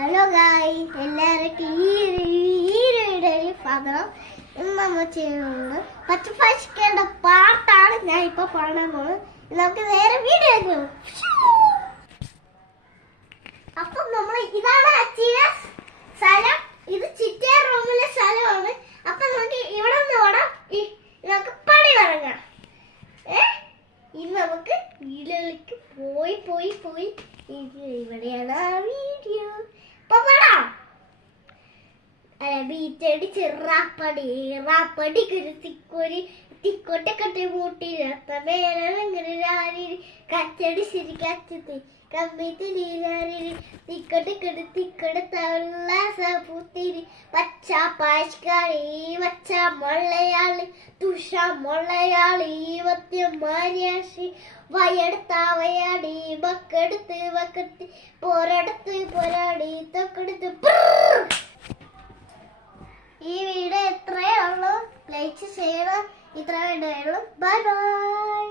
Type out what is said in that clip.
Hello guys, എല്ലാവർക്കും ഈ വീഡിയോയിൽ സ്വാഗതം. ഇന്ന് നമ്മൾ ചെയ്യുന്നത് പച്ചപ്പശിക്കേണ്ട പാട്ടാണ് ഞാൻ ഇപ്പൊ പാടാൻ പോകുന്നത്. നമുക്ക് നേരെ വീഡിയോ പോകും. അപ്പം നമ്മൾ ഇതാണ് അച്ഛൻ്റെ സ്ഥലം. ഇത് ചിറ്റേ റൂമിലെ സ്ഥലമാണ്. അപ്പൊ നമുക്ക് ഇവിടെ നിന്ന് ഓടാം. നമുക്ക് പണി തുടങ്ങാം. ഇന്ന് നമുക്ക് വീഡിയോയിലേക്ക് പോയി ഇവിടെയാണ് ആ വീഡിയോ. ബീച്ചടിച്ച് റാപ്പടി കുരുത്തിക്കൊരി തിക്കോട്ടക്കട്ടി മൂട്ടിയില്ലാത്ത മേലെ കച്ചടി ശരി കച്ചത്തി കമ്മിത്തിരി തിക്കടത്തള്ള പൂത്തിരി പച്ച പാശ്കാരി വച്ച മൊള്ളയാളി തുഷ മൊള്ളയാളി മത്യം മാര്യാശി വയടുത്ത വയാടി ബക്കെടുത്ത് ബക്കെടുത്ത് പോരാടി തൊക്കെടുത്ത്. ഈ വീഡിയോ എത്രയേ ഉള്ളൂ, ലൈക്ക് ചെയ്യണം. ഇത്ര വീഡിയോ ഉള്ളൂ. Bye bye.